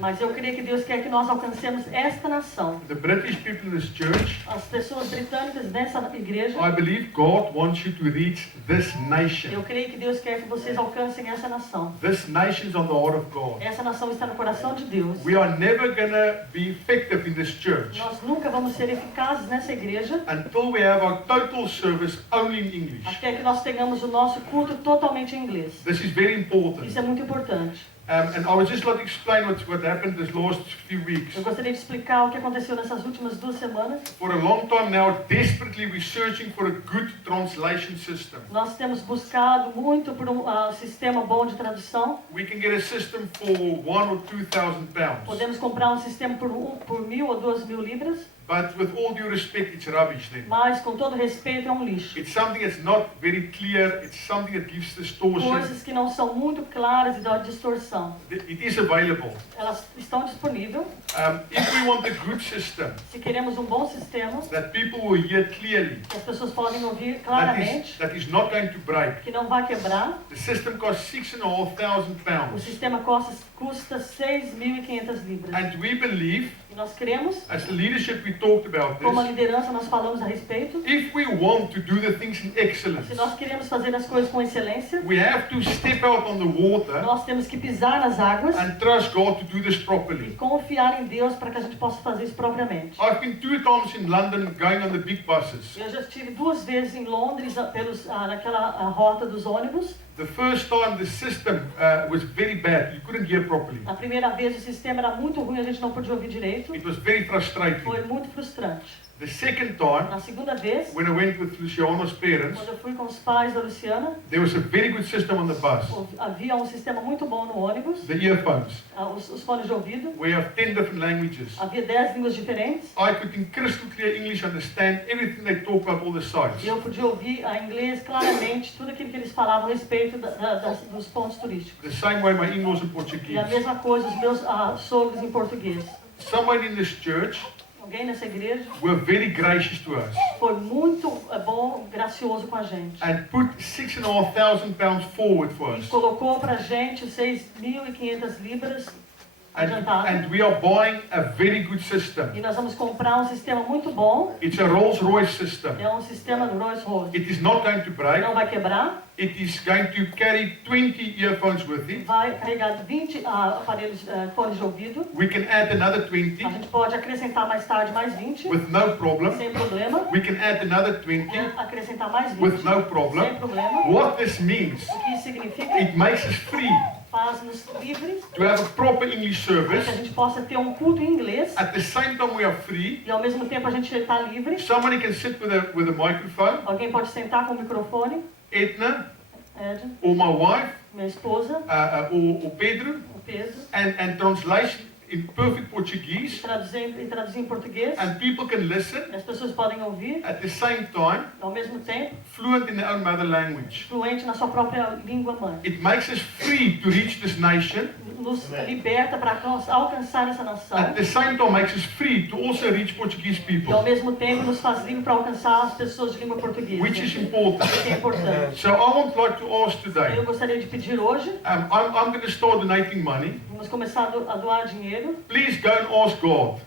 Mas eu creio que Deus quer que nós alcancemos esta nação. The British people in this church, As pessoas britânicas dessa igreja. I believe God wants you to reach this nation. Eu creio que Deus quer que vocês alcancem essa nação. This nation's on the heart of God. Essa nação está no coração de Deus. We are never gonna be effective in this church Nós nunca vamos ser eficazes nessa igreja until we have our total service only in English. até que nós tenhamos o nosso culto totalmente em inglês. This is very important. Isso é muito importante. And I would just like to explain what happened this last few weeks. Eu gostaria de explicar o que aconteceu nessas últimas 2 semanas. For a long time now, desperately we're searching for a good translation system. Nós temos buscado muito por um sistema bom de tradução. We can get a system for £1,000 or £2,000. Podemos comprar um sistema por 1.000 ou 2.000 libras, But with all due respect, it's rubbish then. mas com todo respeito é um lixo. It's something that's not very clear. It's something that gives distortion. Coisas que não são muito claras e dão distorção. It is available. Elas estão disponíveis. If we want a good system Se queremos um bom sistema, that people will hear clearly, que as pessoas podem ouvir claramente, that is not going to break, que não vai quebrar, the system costs £6,500. o sistema custa 6.500 libras. And we believe, E nós cremos, as the leadership we talked about como a this, liderança nós falamos a respeito, if we want to do the things in excellence, se nós queremos fazer as coisas com excelência, we have to step out on the water nós temos que pisar nas águas and trust God to do this e properly. confiar em Deus para que a gente possa fazer isso propriamente. I've been 2 times in London going on the big buses. Eu já estive 2 vezes em Londres naquela rota dos ônibus. The first time the system was very bad. You couldn't hear properly. A primeira vez o sistema era muito ruim, a gente não podia ouvir direito. It was very frustrating. Foi muito frustrante. The second time, Na segunda vez, when I went with Luciano's parents, quando eu fui com os pais da Luciana, there was a very good system on the bus. havia um sistema muito bom no ônibus, The earphones. os fones de ouvido. We have 10 different languages. Havia 10 línguas diferentes. I could in crystal clear English understand everything they talk about all the sites. E eu podia ouvir em inglês claramente tudo aquilo que eles falavam a respeito dos pontos turísticos. The same way my in-laws in E a Portuguese. mesma coisa os meus sogros em português. Someone in this church Alguém nessa igreja were very gracious to us foi muito bom, gracioso com a gente. and put £6,500 forward for E us. colocou pra gente 6.500 libras adiantado. And we are buying a very good system. E nós vamos comprar um sistema muito bom. It's a Rolls-Royce system. É um sistema do Rolls-Royce. It is not going to break. Não vai quebrar. It is going to carry 20 earphones with it. Vai carregar 20 aparelhos, fones de ouvido. We can add another 20 A gente pode acrescentar mais tarde mais 20, with no problem. sem problema. We can add another 20 Acrescentar mais 20, with no sem problem. problema. What this means, O que isso significa? it makes us free Faz-nos livres to have a proper English para service. que a gente possa ter um culto em inglês At the same time we are free. e ao mesmo tempo a gente está livre. Somebody can sit with a microphone, Alguém pode sentar com o microfone, Edna Ed, or my wife minha esposa, or Pedro, o Pedro, and translation in perfect e Portuguese, traduzir em português. and people can listen As pessoas podem ouvir at the same time, ao mesmo tempo, fluent in their own mother language. fluente na sua própria língua mãe. It makes us free to reach this nation. Nos liberta para alcançar essa nação. At the same time, makes us free to also reach Portuguese E ao people, mesmo tempo nos faz livre para alcançar as pessoas de língua portuguesa. which is important. Isso é importante. So I would like to ask today. Eu gostaria de pedir hoje, I'm going to start donating money. vamos começar a doar dinheiro. Please go and ask God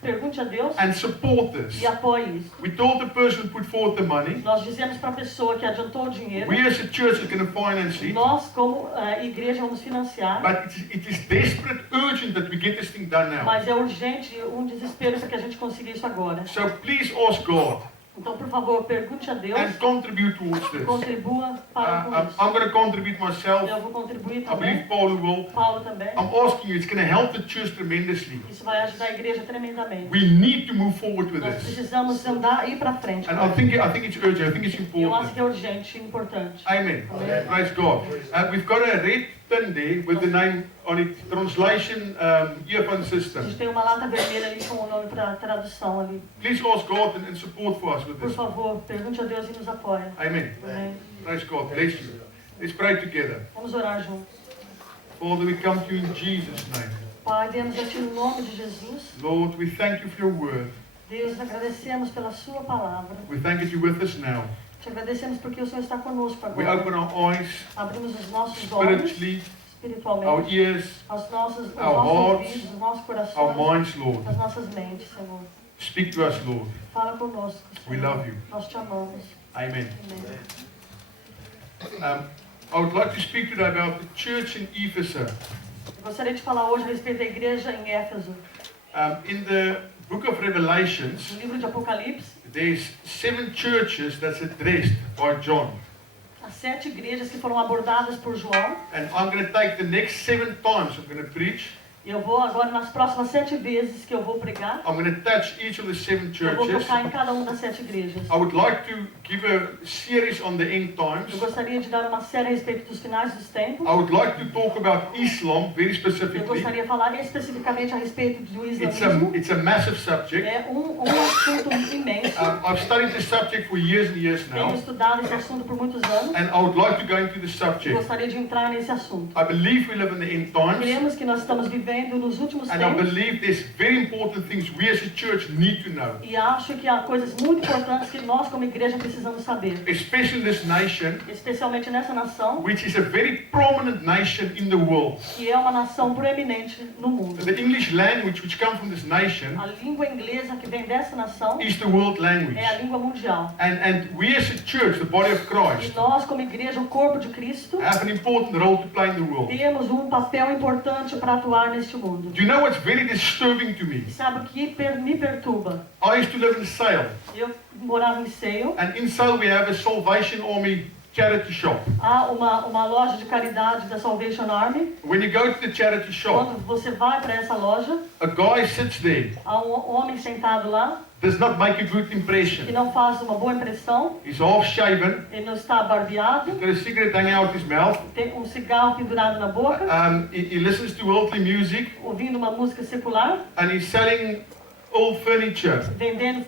Pergunte a Deus and support this. e apoie isso. We told the person who put forward the money. Nós dizemos para a pessoa que adiantou o dinheiro, We as a church are going to finance it. nós como igreja vamos financiar, But it is desperate, urgent that we get this thing done now. mas é urgente, um desespero para que a gente consiga isso agora. So please ask God Então, por favor, pergunte a Deus and contribute towards e this. contribua para com isso. I'm going to contribute myself. Eu vou contribuir I também, believe Paul will. Paulo também. I'm asking you, it's going to help the church tremendously. Isso vai ajudar a igreja tremendamente. We need to move forward with Nós this. precisamos andar e ir para frente. And I think it's urgent. I think it's Eu acho important. que é urgente e importante. Amen. Amen. Praise God. We've got a red tin there with the name on it, translation earphone A system. gente tem uma lata vermelha ali com o nome para tradução ali. Please ask God and support for us with Por this. favor, pergunte a Deus e nos apoie. Amen. Amém. Praise God. Bless you. Let's pray together. Vamos orar juntos. Father, we come to you in Jesus' name. Pai, demos a Ti no nome de Jesus. Lord, we thank you for your word. Deus, agradecemos pela Sua palavra. We thank that you're with us now. Te agradecemos porque o Senhor está conosco We agora. open our eyes Abrimos os nossos olhos spiritually espiritualmente, ears, os nossos our hearts, ouvidos, os nossos our corações, minds, Lord. as nossas mentes, Senhor. Speak to us, Lord. Fala conosco, We Senhor. love you. Nós te amamos. Amen. Amém. I would like to speak today about the church in Ephesus. Eu gostaria de falar hoje a respeito da igreja em Éfeso. In the book of Revelations, No livro de Apocalipse, there's 7 churches that's addressed by John. as 7 igrejas que foram abordadas por João. And I'm going to take the next 7 times I'm going to preach. E eu vou agora, nas próximas 7 vezes que eu vou pregar, I'm going to touch each of the 7 eu vou churches. tocar em cada uma das 7 igrejas. I would like to give a series on the end times. Eu gostaria de dar uma série a respeito dos finais dos tempos. I would like to talk about Islam very Eu specifically. gostaria de falar especificamente a respeito do islamismo. It's a massive subject. É um assunto imenso. I've studied this subject for years and years Tenho now, estudado esse assunto por muitos anos. and I would like to go into the Eu subject. gostaria de entrar nesse assunto. I believe we live in the end times, Cremos que nós estamos vivendo nos últimos and I tempos. believe there's very important things we as a church need to know, E acho que há coisas muito importantes que nós como igreja precisamos saber. especially in this nation, Especialmente nessa nação, which is a very prominent nation in the world. que é uma nação proeminente no mundo. The English language, which comes from this nation, A língua inglesa que vem dessa nação is the world language. é a língua mundial. And we as a church, the body of E Christ, nós como igreja, o corpo de Cristo, have an important role to play in the world. temos um papel importante para atuar neste mundo. Do you know what's very disturbing to me? E sabe o que me perturba? I used to live in Sale, Eu morava em Sale. and in Sale we have a Salvation Army charity shop. Há uma loja de caridade da Salvation Army. When you go to the charity shop, Quando você vai para essa loja, a guy sits there, há um homem sentado lá does not make a good que impression. não faz uma boa impressão. He's half shaven, Ele não está barbeado, got a cigarette hanging out his mouth, tem um cigarro pendurado na boca, he listens to worldly music, ouvindo uma música secular, and he's selling old furniture, vendendo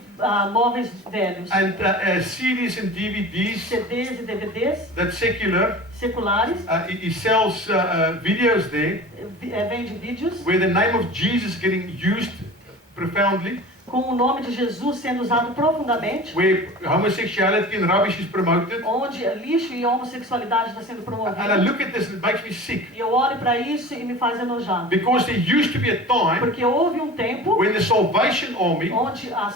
móveis velhos, and CDs and DVDs CDs e DVDs that's secular. seculares. He sells videos there Vende vídeos where the name of Jesus is getting used profoundly, com o nome de Jesus sendo usado profundamente, where homosexuality and rubbish is promoted. onde lixo e homossexualidade está sendo And I promovida. look at this and it makes me sick, E eu olho para isso e me faz enojar. because there used to be a time Porque houve um tempo when the Salvation Army onde a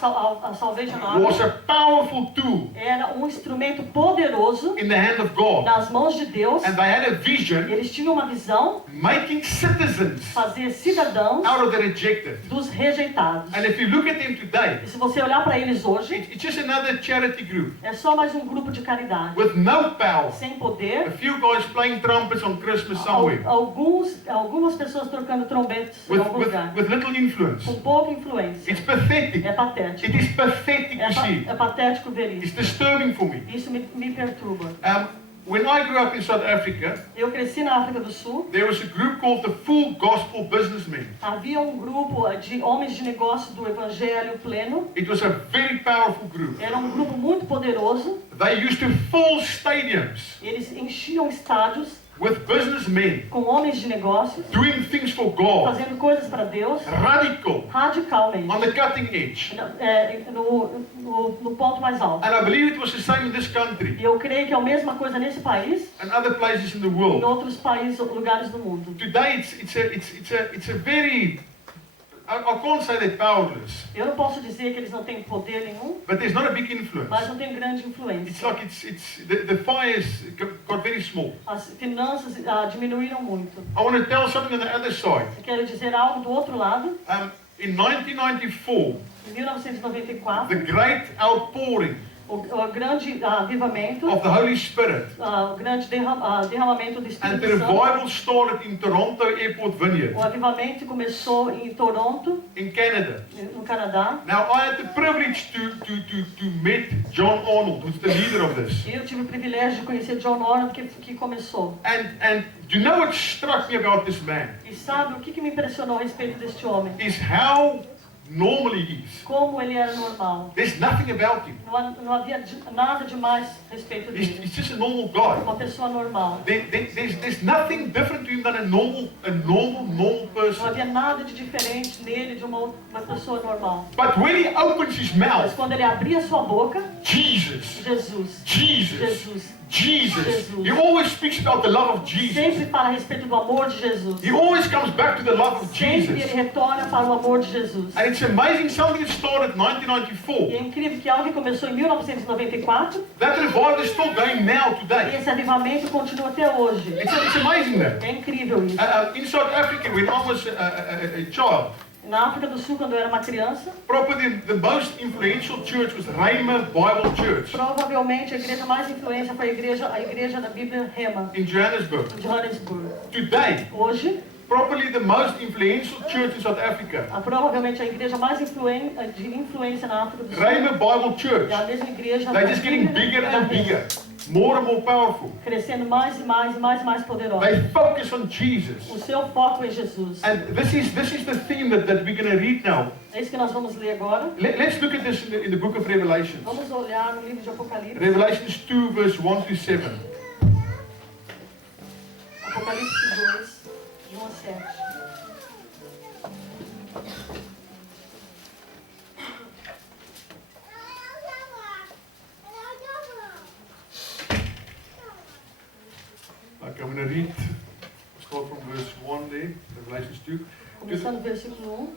Salvation Army was a powerful tool era um instrumento poderoso in the hand of God, nas mãos de Deus. and they had a vision Eles tinham uma visão, making citizens fazer cidadãos out of the rejected. dos rejeitados. And if you look at them today, E se você olhar para eles hoje, it's just another charity group é só mais um grupo de caridade. with no power. Sem A poder, few guys playing trumpets on Christmas somewhere algumas pessoas tocando trombetes em algum lugar. with little influence. Com pouca influência. It's pathetic. É patético. It is pathetic to see. É patético ver It's isso. disturbing for me. Isso me perturba. When I grew up in South Africa, Eu cresci na África do Sul. there was a group called the Full Gospel Businessmen. Havia um grupo de homens de negócio do Evangelho pleno. It was a very powerful group. Era um grupo muito poderoso. They used to fill stadiums Eles enchiam estádios with businessmen com homens de negócios, doing things for God, fazendo coisas para Deus, radical, radicalmente, on the cutting edge. no ponto mais alto. And I believe it was the same in this country E eu creio que é a mesma coisa nesse país and other places in the e em world. outros países, lugares do mundo. Today it's a very, I can't say they're powerless, Eu não posso dizer que eles não têm poder nenhum, but there's not a big mas influence. não tem grande It's influência. like the fires got very small. As finanças diminuíram muito. I want to tell something on the other side. Eu quero dizer algo do outro lado. In 1994, Em 1994, the great outpouring o grande avivamento, of the Holy Spirit o grande derramamento do and Espírito the Santo. revival started in Toronto Airport Vineyard O avivamento começou em Toronto, in Canada. no Canadá. Now I had the privilege to meet John Arnold, who's the leader of this. Eu tive o privilégio de conhecer John Arnold, que começou. And do you know what struck me about this man? E sabe o que me impressionou a respeito deste homem? Is how normal he is. Como ele era normal. There's nothing about him. Não havia nada demais a respeito dele. He's just a normal guy. Uma pessoa normal. There's nothing different to him than a normal Não person. havia nada de diferente nele de uma pessoa normal. But when he opens his Mas mouth, quando ele abria sua boca, Jesus, Jesus, Jesus, Jesus, Jesus. Jesus. He always speaks about the love of Jesus. Sempre fala a respeito do amor de Jesus. He always comes back to the love of Sempre ele Jesus. retorna para o amor de Jesus. And it's amazing, something that started in E 1994. é incrível que algo que começou em 1994, That revival is still going now, today. esse avivamento continua até hoje. It's amazing that. É incrível isso. In South Africa, when I was a child, Na África do Sul, quando eu era uma criança, probably the most influential church was Rhema Bible Church provavelmente a igreja mais influente foi a igreja da Bíblia Rema, in Johannesburg. em Johannesburg. Today, Hoje, probably the most influential church in South Africa, provavelmente a igreja mais de influência na África do Sul, Rhema Bible Church. é a mesma igreja They're just getting bigger and bigger, more and more powerful. crescendo mais e mais e mais e mais poderosa. They focus on Jesus. O seu foco é Jesus. And this is the theme that we're going to read now. É isso que nós vamos ler agora. Let's look at this in the book of Revelations. Vamos olhar no livro de Apocalipse. Revelations 2, verse 1 to 7. Apocalipse 2, de 1 a 7. Okay, I'm going to read, start from verse 1 there, Revelations 2. Começando no versículo 1.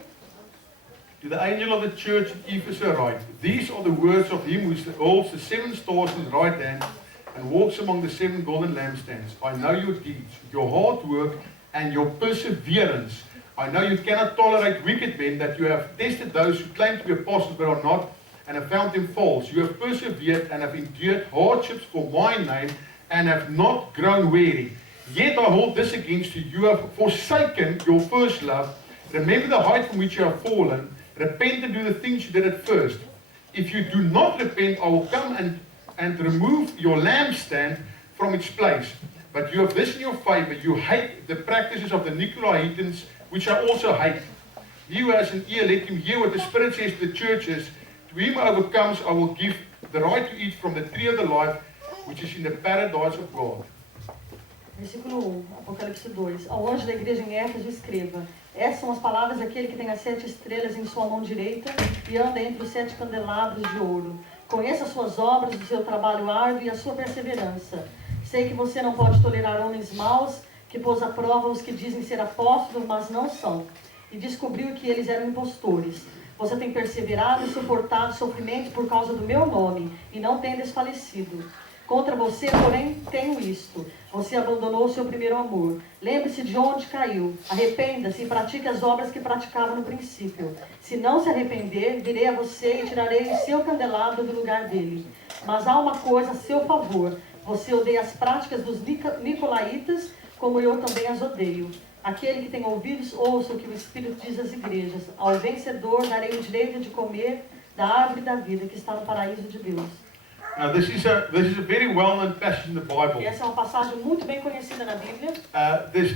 To the angel of the church at Ephesus write, these are the words of him who holds the 7 stars in his right hand and walks among the 7 golden lampstands. I know your deeds, your hard work and your perseverance. I know you cannot tolerate wicked men, that you have tested those who claim to be apostles but are not, and have found them false. You have persevered and have endured hardships for my name and have not grown weary. Yet I hold this against you, you have forsaken your first love. Remember the height from which you have fallen. Repent and do the things you did at first. If you do not repent, I will come and remove your lampstand from its place. But you have this in your favor, you hate the practices of the Nicolaitans, which I also hate. He who has an ear, let him hear what the Spirit says to the churches. To him who overcomes, I will give the right to eat from the tree of the life, which is in the paradise of God. Versículo 1, Apocalipse 2. Ao anjo da igreja em Éfeso escreva: essas são as palavras daquele que tem as 7 estrelas em sua mão direita e anda entre os 7 candelabros de ouro. Conheça as suas obras, o seu trabalho árduo e a sua perseverança. Sei que você não pode tolerar homens maus, que pôs à prova os que dizem ser apóstolos, mas não são. E descobriu que eles eram impostores. Você tem perseverado e suportado sofrimento por causa do meu nome, e não tem desfalecido. Contra você, porém, tenho isto. Você abandonou o seu primeiro amor. Lembre-se de onde caiu. Arrependa-se e pratique as obras que praticava no princípio. Se não se arrepender, virei a você e tirarei o seu candelabro do lugar dele. Mas há uma coisa a seu favor. Você odeia as práticas dos Nicolaítas, como eu também as odeio. Aquele que tem ouvidos, ouça o que o Espírito diz às igrejas. Ao vencedor darei o direito de comer da árvore da vida que está no paraíso de Deus. Now this is a very well-known passage in the Bible. Essa é uma passagem muito bem conhecida na Bíblia.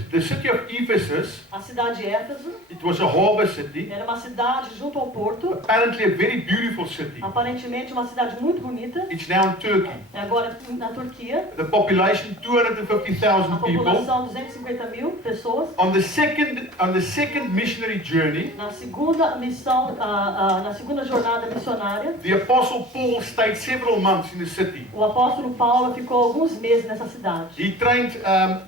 The city of Ephesus, A cidade de Éfeso it was a harbor city, era uma cidade junto ao porto, apparently a very beautiful city. aparentemente uma cidade muito bonita. It's now in Turkey. Agora na Turquia, The population, a 250,000 people. população 250 mil pessoas. On the second missionary journey, Na segunda missão, na segunda jornada missionária, the Apostle Paul stayed several months in the city. o apóstolo Paulo ficou alguns meses nessa cidade. He trained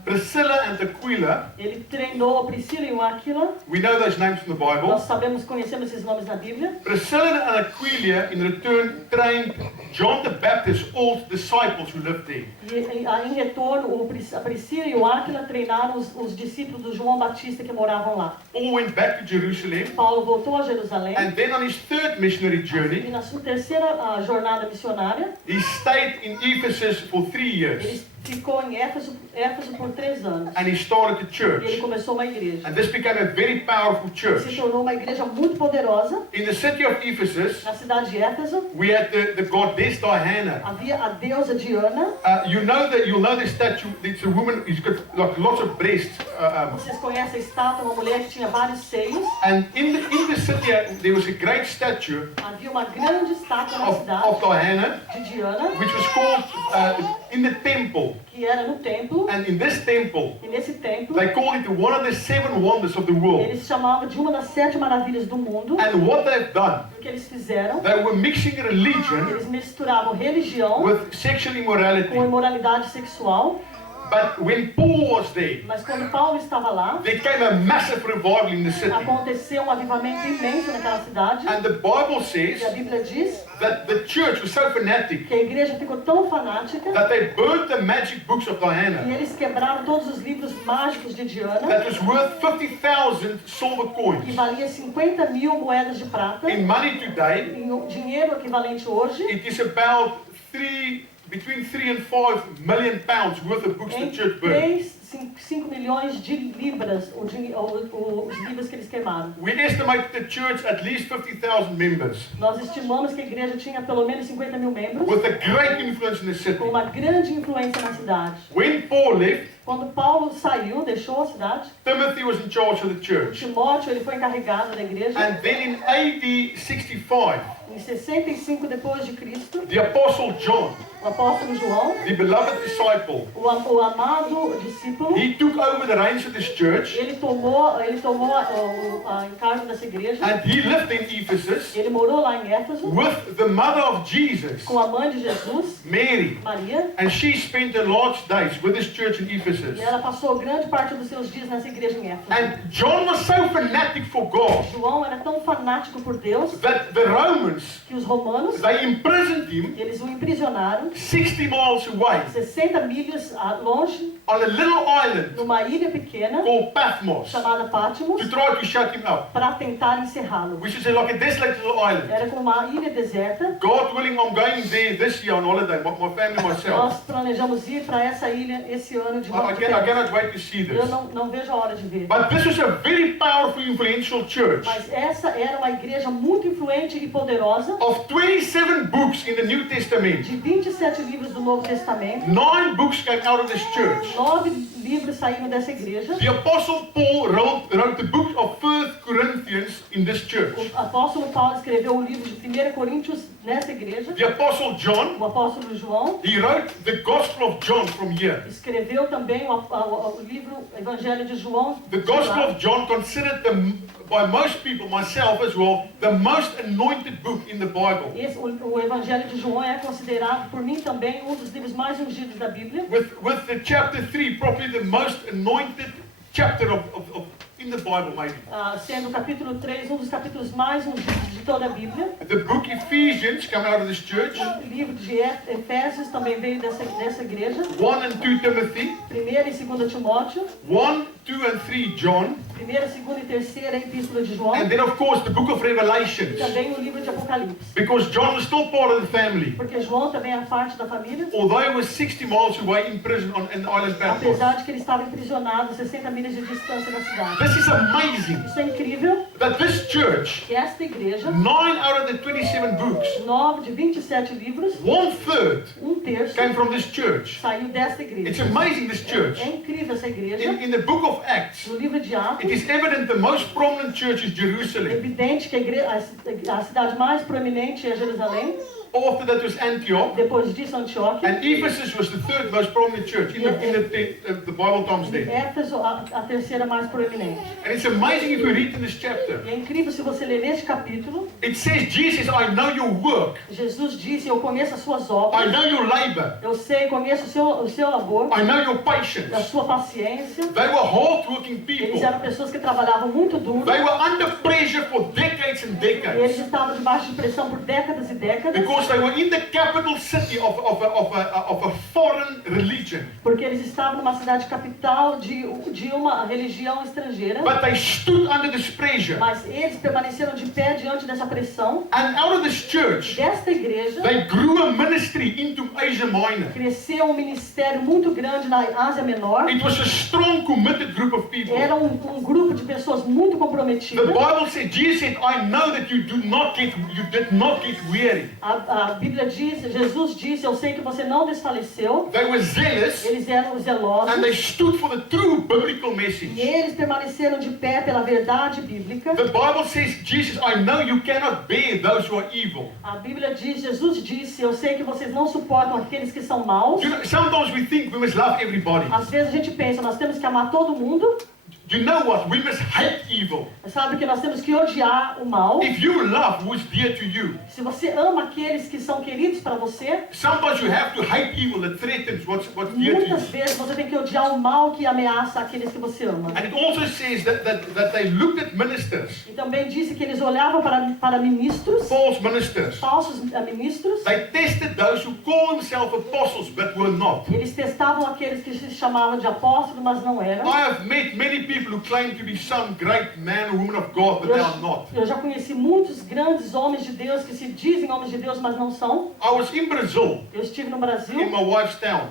Priscilla and Aquila. Ele treinou Priscila e o Áquila. We know those names from the Bible. Nós conhecemos esses nomes na Bíblia. Priscilla and Aquila, in return, trained John the Baptist, all the disciples who lived there. E em retorno, a Priscila e o Áquila treinaram os discípulos do João Batista que moravam lá. Paul went back to Jerusalem, Paulo voltou a Jerusalém. and then on his third missionary E journey, na sua terceira jornada missionária, he stayed in Ephesus for 3 years, ele ficou em Éfeso por 3 anos. and he started a E ele church. começou uma igreja. And this became a very powerful Se church. tornou uma igreja muito poderosa. In the city of Ephesus, Na cidade de Éfeso, we had the goddess Diana. havia a deusa Diana. You'll know the statue. It's a woman who's got like lots of breasts. Vocês conhecem a estátua, uma mulher que tinha vários seios. And in the city, there was a great statue Havia uma grande estátua na of cidade Diana, de Diana, which was called in the temple. que era no templo, And in this temple, e nesse templo, they call it one of the 7 wonders of the world. eles chamavam de uma das 7 maravilhas do mundo. And what they've done, O que eles fizeram? they were mixing religion Eles misturavam religião with sexual com immorality. imoralidade sexual. But when Paul was there, Mas quando Paulo estava lá, there came a massive revival in the city. aconteceu um avivamento imenso naquela cidade. And the Bible E a says Bíblia diz that the church was so fanatic que a igreja ficou tão fanática that they burnt the magic books of e Diana eles quebraram todos os livros mágicos de Diana, that was worth 50,000 silver que coins. valia 50 mil moedas de prata. In money today, Em dinheiro equivalente hoje, it is about between 3 and 5 million pounds worth of books the em church burned. 5 milhões de libras, os livros que eles queimaram. We estimate the church at least 50,000 members Nós estimamos que a igreja tinha pelo menos 50 mil membros, with a great influence in the city. com uma grande influência na cidade. When Paul left, Quando Paulo saiu, deixou a cidade, Timothy was in charge of the church. Timóteo ele foi encarregado da igreja. And then in AD 65, Em 65 depois de Cristo, the Apostle John, o apóstolo João, the beloved disciple, o amado discípulo, he took over the reins of this church ele tomou a encargo dessa igreja. and he lived in Ephesus Ele morou lá em Éfeso with the mother of Jesus, com a mãe de Jesus, Mary. Maria, And she spent her large days with this church in e Ephesus. ela passou grande parte dos seus dias nessa igreja em Éfeso. And John was so fanatic for God João era tão fanático por Deus that the Romans, que os romanos, they imprisoned him eles o aprisionaram 60 miles away 60 milhas longe, on a little island numa ilha pequena called Patmos chamada Patmos, to try to shut him up. para tentar encerrá-lo. Which is like a desolate little island. Era como uma ilha deserta. God willing, I'm going there this year on holiday, my family and myself. Nós planejamos ir para essa ilha esse ano de I férias. cannot wait to see Eu this. não vejo a hora de ver. But this was a very powerful, influential church Mas essa era uma igreja muito influente e poderosa, of 27 books in the New Testament. de 27 livros do Novo Testamento. 9 books came out of this church. 9 livros saíram dessa igreja. The Apostle Paul wrote the book of 1 Corinthians in this church. O apóstolo Paulo escreveu o livro de 1 Coríntios nessa igreja. The Apostle John, O apóstolo João he wrote the Gospel of John from here. escreveu também o livro Evangelho de João. The Gospel of John considered by most people, myself as well, the most anointed book in the Bible. O Evangelho de João é considerado por mim também um dos livros mais ungidos da Bíblia. With the chapter 3 probably the most anointed chapter in the Bible maybe. Sendo o capítulo 3 um dos capítulos mais ungidos de toda a Bíblia. The book Ephesians come out of this church. O livro de Efésios também veio dessa igreja. 1 and 2 Timothy. 1 e 2 Timóteo. 1, 2 and 3 John. 1, 2 e 3 Epístola de João. And then of course the book of Revelations. E também o livro de Apocalipse. Because John was still part of the family. Porque João também era parte da família. Although he was 60 miles away in prison in the island Patmos. Apesar de que ele estava aprisionado a 60 milhas de distância da cidade. This is amazing Isso é incrível. that this church, Que esta igreja, 9 out of the 27 books, 9 de 27 livros, 1/3 um terço came from this church. saiu desta It's igreja. amazing, this church. É incrível essa igreja. In the book of Acts, No livro de Atos, it is evident the most prominent church is é Jerusalem. evidente que a cidade mais proeminente é Jerusalém. After that was Antioch. Depois disso, Antioquia. And Ephesus was the third most prominent church in the Bible times E there. Éfeso, a terceira mais proeminente. And it's amazing if you read in this chapter. E é incrível se você ler neste capítulo. It says, Jesus, I know your work. Jesus disse, eu conheço as suas I obras. know your labor. Eu sei, conheço o seu labor. I know your A patience. sua paciência. They were hard-working Eles people. eram pessoas que trabalhavam muito duro. They were under pressure for decades and E eles decades. estavam debaixo de pressão por décadas e décadas. Because they were in the capital city of a foreign religion. Porque eles estavam numa cidade capital de uma religião estrangeira. But they stood under this pressure. Mas eles permaneceram de pé diante dessa pressão. And out of this church, Desta igreja, they grew a ministry into Asia Minor. cresceu um ministério muito grande na Ásia Menor. It was a strong, committed group of people. Era um grupo de pessoas muito comprometidas prometida. The Bible said, Jesus said, I know that you did not get weary. A Bíblia diz, Jesus disse, eu sei que você não desfaleceu. They were zealous Eles eram zelosos. and they stood for the true biblical E message. eles permaneceram de pé pela verdade bíblica. The Bible says, Jesus, I know you cannot bear those who are evil. A Bíblia diz, Jesus disse, eu sei que vocês não suportam aqueles que são maus. You know, sometimes we think we must love everybody. Às vezes a gente pensa, nós temos que amar todo mundo. You know what? We must hate evil. Sabe que nós temos que odiar o mal. If you love who is dear to you, Se você ama aqueles que são queridos para você, sometimes you have to hate evil that threatens what's dear to you. muitas vezes você tem que odiar o mal que ameaça aqueles que você ama. And it also says that they looked at ministers, E também disse que eles olhavam para ministros, false ministers. falsos ministros. They tested those who call themselves apostles but were not. Eles testavam aqueles que se chamavam de apóstolos, mas não eram. I have met many people who claim to be some great man or woman of God, but they are not. Eu já conheci muitos grandes homens de Deus que se dizem homens de Deus, mas não são. I was in Brazil, Eu estive no in Brasil, my wife's town.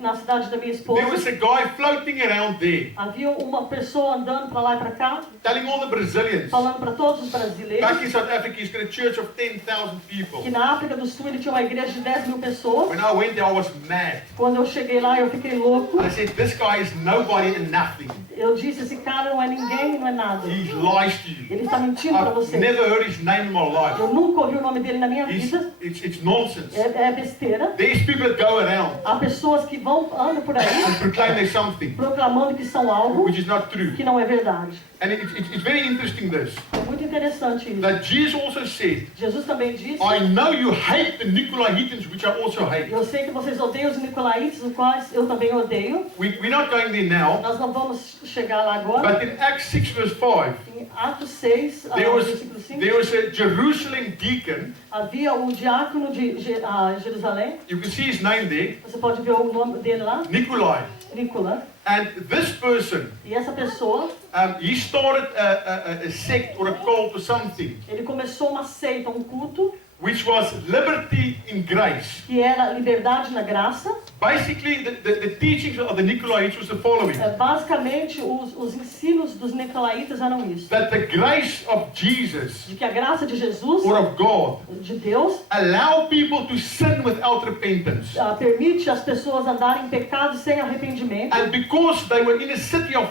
na cidade da minha There was esposa. a guy floating around there, Havia uma pessoa andando para lá e para cá, telling all the Brazilians, falando para todos os back brasileiros, in South Africa, he's got a church of 10,000 people. que na África do Sul ele tinha uma igreja de 10 mil pessoas. When I went there, I was mad. Quando eu cheguei lá, eu fiquei louco. I said, this guy is nobody and nothing. Eu disse, esse cara não é ninguém, não é nada. He lies to you. Ele está mentindo para I've você. never heard his name in my life. Eu nunca ouvi o nome dele na minha vida. It's nonsense. É besteira. There's people that go around Há pessoas que andam por aí and proclaim there's something, proclamando que são algo which is not true. que não é verdade. And it's very interesting this, É muito interessante isso. that Jesus also said, Jesus também disse, I know you hate the Nicolaitans, which I also hate. eu sei que vocês odeiam os nicolaítas, os quais eu também odeio. We're not going there now, Nós não vamos chegar lá agora. but in Acts 6 verse 5, Em Atos 6, versículo 5, there was a Jerusalem deacon. havia o diácono de Jerusalém. You can see his name there, Você pode ver o nome dele lá, Nikolai. Nicola. And this person, E essa pessoa, he started a sect or a cult or something, ele começou uma seita, um culto, which was liberty in grace. que era liberdade na graça. Basically, the teachings of the Nicolaites was the following. Basicamente, os ensinos dos nicolaítas eram isso. That the grace of Jesus De que a graça de Jesus, or of God de Deus, allow people to sin without repentance. permite as pessoas andarem em pecado sem arrependimento. And because they were in a city of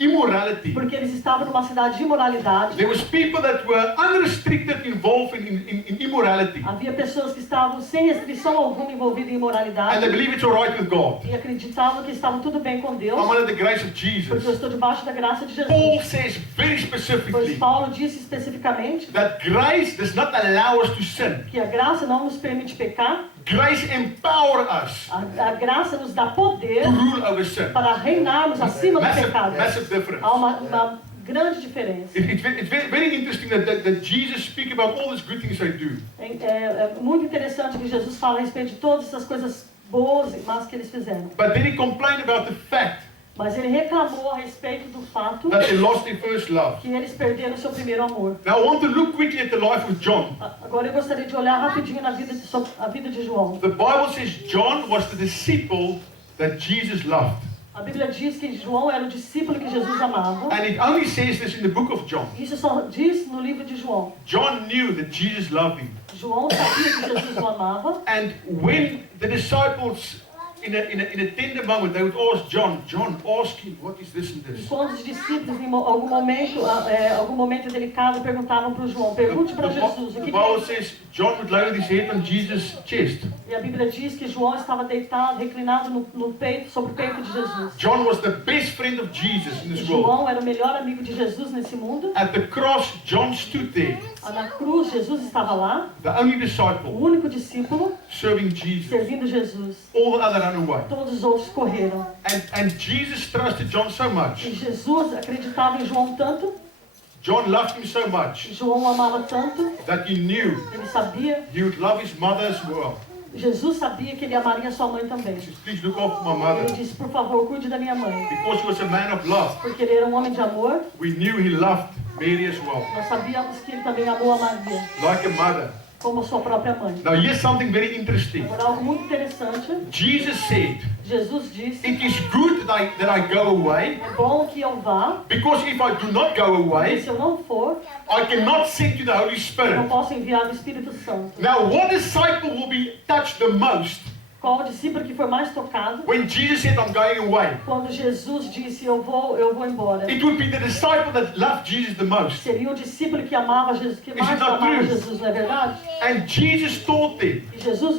immorality, Porque eles estavam numa cidade de imoralidade. there was people that were unrestricted involved in immorality. Havia pessoas que estavam sem restrição alguma envolvidas em And imoralidade. they believe it's all right with God. E acreditavam que estavam tudo bem com Deus. I'm under the grace of Porque eu Jesus. estou debaixo da graça de Paul Jesus. says very Pois specifically Paulo disse especificamente that grace does not allow us to sin. que a graça não nos permite pecar. Grace empower us A graça nos dá poder to rule over sin. para reinarmos acima do pecado. Massive difference. Há uma grande diferença. It's very interesting that Jesus speaks about all these good things I do. É muito interessante que Jesus fala a respeito de todas essas coisas boas e más que eles fizeram. But then he complained about the fact Mas ele reclamou a respeito do fato that they lost their first love. que eles perderam seu primeiro amor. Now I want to look quickly at the life of John. Agora eu gostaria de olhar rapidinho sobre a vida de João. The Bible says John was the disciple that Jesus loved. A Bíblia diz que João era o discípulo que Jesus amava. And it only says this in the book of John. Isso só diz no livro de João. John knew that Jesus loved him. João sabia que Jesus o amava. And when the disciples in a tender moment, they would ask John, ask him, what is this and E this? quando os discípulos, em algum momento delicado, perguntavam para o João, pergunte para Jesus, o The que Bible é? says John would lay his head on Jesus' chest. E a Bíblia diz que João estava deitado, reclinado no peito, sobre o peito de Jesus. John was the best friend of Jesus in this world. João era o melhor amigo de Jesus nesse mundo. At the cross, John stood there, Na cruz, Jesus estava lá, the only o disciple, único discípulo, serving Jesus. servindo Jesus. All the other ran away. Todos os outros correram. And Jesus trusted John so E much. Jesus acreditava em João tanto, John loved him so much João o amava tanto, that he knew ele sabia, he would love his mother as well. Jesus sabia que ele amaria sua mãe também. He says, please look after my Ele mother. disse, por favor, cuide da minha mãe. Because he was a man of love, Porque ele era um homem de amor, we knew he loved Mary as well. nós sabíamos que ele também amou a Maria. Like a mother, como a sua própria mãe. Now here's something very interesting. Agora, algo muito interessante, Jesus said, Jesus disse, it is good that I go away, é bom que eu vá, because if I do not go porque away, se eu não for, I cannot send you the Holy eu não Spirit. posso enviar o Espírito Santo. Now what disciple will be touched the most Qual o discípulo que foi mais tocado? when Jesus said, I'm going away? Quando Jesus disse, eu vou embora. It would be the disciple that loved Jesus the most. Seria o discípulo que amava Jesus, que mais Is it not amava true? Jesus, não é verdade? And Jesus taught them E Jesus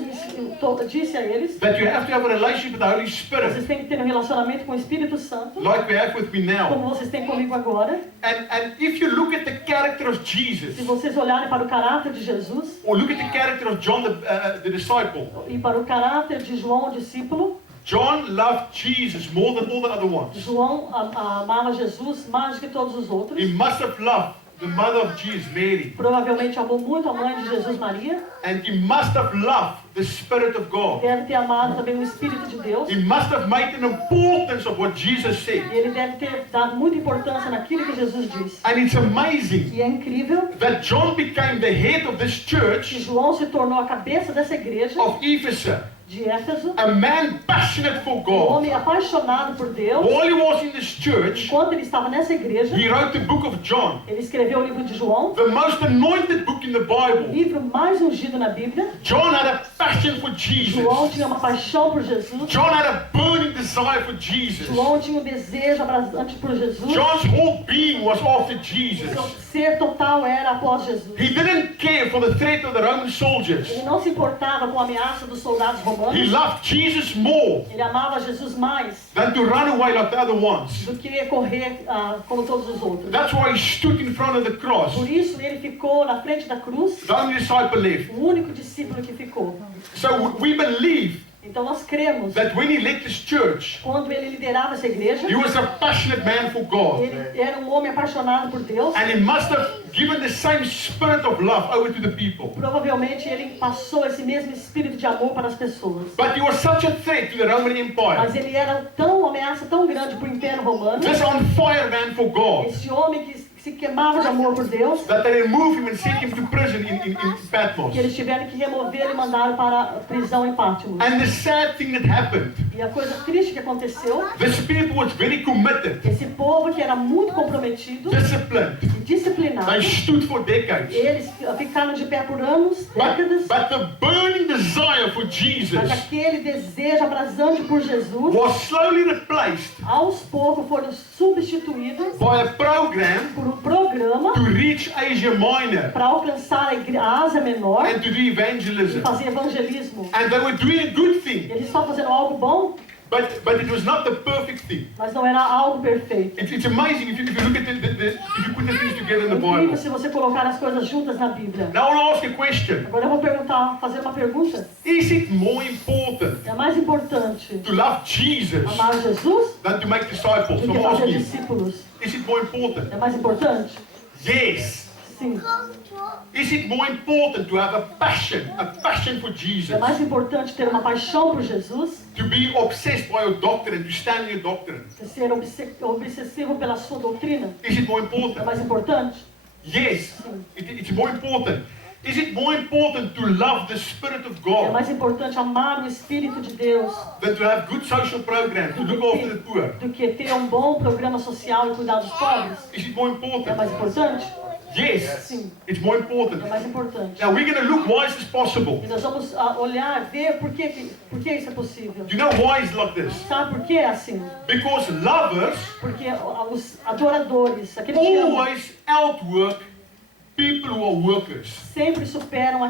disse a eles, that you have to have a relationship with the Holy vocês Spirit, têm que ter um relacionamento com o Espírito Santo, like we have with me now. como vocês têm comigo agora. And if you look at the character of Se Jesus, vocês olharem para o caráter de Jesus or look at the character of John the disciple, e para o caráter de João, o discípulo, John loved Jesus more than all the other ones. João amava Jesus mais do que todos os outros. He must have loved the mother of Jesus, Mary, Provavelmente amou muito a mãe de Jesus, Maria. and he must have loved the Spirit of God. Deve ter amado também o Espírito de Deus. He must have made an importance of what Jesus said. E ele deve ter dado muita importância naquilo que Jesus disse. And it's amazing E é incrível that John became the head of this que church João se tornou a cabeça dessa igreja of Ephesus, de Éfeso, a man passionate for um God. homem apaixonado por Deus. While he was in this church, Enquanto ele estava nessa igreja, he wrote the book of John, ele escreveu o livro de João, the most anointed book in the o Bible. livro mais ungido na Bíblia. John had a passion for Jesus. João tinha uma paixão por Jesus. John had a burning desire for Jesus. João tinha um desejo abrasante por Jesus. John's whole being was after Jesus. Seu ser total era após Jesus. He didn't care for the threat of the Roman soldiers. Ele não se importava com a ameaça dos soldados He romanos. loved Jesus more Ele amava Jesus mais than to run away like the other ones. do que correr como todos os outros. That's why he stood in front of the cross. Por isso ele ficou na frente da cruz, The only disciple left. o único discípulo que ficou. So we believe Então nós cremos, that when he led this church, quando ele liderava essa igreja, he was a passionate man for God. ele era um homem apaixonado por Deus. And he must have given the same spirit of love over to the people. Provavelmente ele passou esse mesmo espírito de amor para as pessoas. But he was such a threat to the Roman Mas Empire. ele era uma ameaça tão grande para o Império Romano, This on fire man for God, esse homem que se queimava de amor por Deus, that they removed him and sent him to prison in Patmos. que eles tiveram que remover e mandaram para a prisão em Pátmos. And the sad thing that happened, E a coisa triste que aconteceu, this people was very committed, esse povo que era muito comprometido disciplined. e disciplinado, They stood for decades. eles ficaram de pé por anos, décadas, But the burning desire for mas Jesus aquele desejo abrasante por Jesus, was slowly replaced aos poucos foram substituídos by a program por um programa to reach Asia Minor para alcançar a Ásia Menor and to do e evangelism. fazer evangelismo. And they were doing a good thing, Eles estavam fazendo algo bom, but it was not the perfect thing. mas não era algo perfeito. It's amazing if you look at if you put the things together in the É incrível Bible. se você colocar as coisas juntas na Bíblia. Now I want to ask a question. Agora eu vou fazer uma pergunta. Is it more important É mais importante to love Jesus amar Jesus than to make disciples? do que I'm fazer asking you. discípulos? Is it more important? É mais importante? Yes. Sim. Is it more important to have a passion for É Jesus? mais importante ter uma paixão por Jesus, To be obsessed by your doctrine, to stand in your doctrine? ser obsessivo pela sua doutrina? Is it more É important? mais importante? Yes. It's more important. Is it more important to love the Spirit of É God mais importante amar o Espírito de Deus than to have good social programs, to look after the poor? do que ter um bom programa social e cuidar dos pobres? Is it more É important? mais importante? Yes. Sim, It's more é important. mais importante. Now we're going to look why is this possible. E nós vamos olhar, ver por que isso é possível. Do you know why it's like this? Sabe por que é assim? Because lovers Porque os adoradores, aqueles que amam, always outwork people who are workers. sempre superam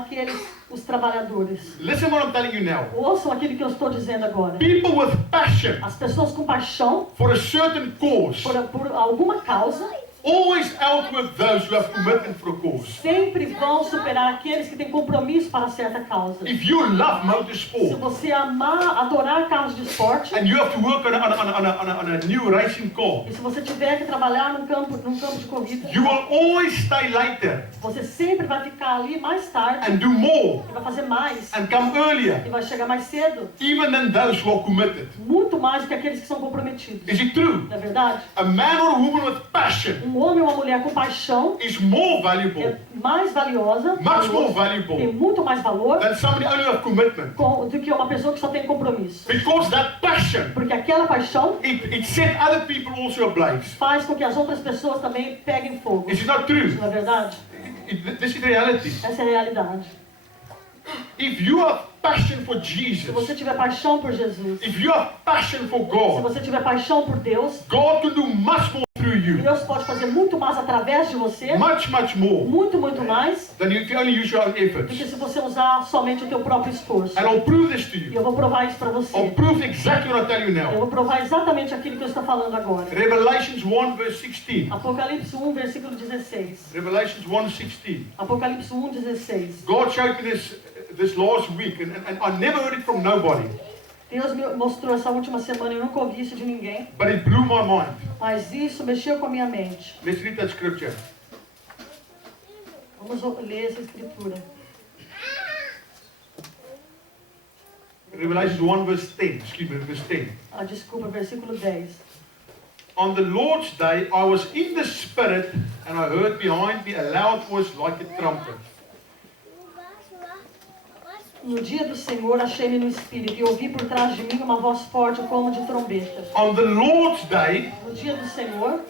os trabalhadores. Listen what I'm telling you now. Ouçam aquilo que eu estou dizendo agora. People with passion As pessoas com paixão for a certain cause por alguma causa always outwork those who have commitment for a cause. sempre vão superar aqueles que têm compromisso para certa causa. If you love Se motorsport você adorar carros de esporte, and you have to work on a new racing car, e se você tiver que trabalhar num campo de corrida, you will always stay later você sempre vai ficar ali mais tarde and do more e vai fazer mais and come earlier, e vai chegar mais cedo, even than those who are committed. muito mais do que aqueles que são comprometidos. Is it true? Não é verdade? A man or a woman with passion Um homem ou uma mulher com paixão is more valuable, é mais valiosa, much more tem valuable muito mais valor than somebody only of commitment. do que uma pessoa que só tem compromisso. Because that passion, Porque aquela paixão it set other people also ablaze. faz com que as outras pessoas também peguem fogo. Is it not true? Não é verdade? This is reality. Essa é a realidade. If you have passion for Se Jesus, você tiver paixão por Jesus, if you have passion for se God, você tiver paixão por Deus, God can do much more through you. Deus pode fazer muito mais através de você, Much, much more muito mais, than if you only use your own do que efforts. se você usar somente o teu próprio esforço. And I'll prove this to E eu you. vou provar isso para I'll você. prove exactly what I tell you Eu now. vou provar exatamente aquilo que eu estou falando agora. Revelations 1 verse 16. Apocalipse 1, versículo 16. Revelations 1:16. Apocalipse 1, 16. God showed me this last week, and I never heard it from nobody, Deus me mostrou essa última semana, eu nunca ouvi isso de ninguém, but it blew my mind. mas isso mexeu com a minha mente. Let's read that scripture. Vamos ler essa escritura. Revelations 1 verse 10. Excuse me, verse 10. Ah, desculpa, versículo 10. On the Lord's day, I was in the Spirit, and I heard behind me a loud voice like a trumpet. No dia do Senhor, achei-me no Espírito e ouvi por trás de mim uma voz forte como de trombeta. On the Lord's day, No dia do Senhor,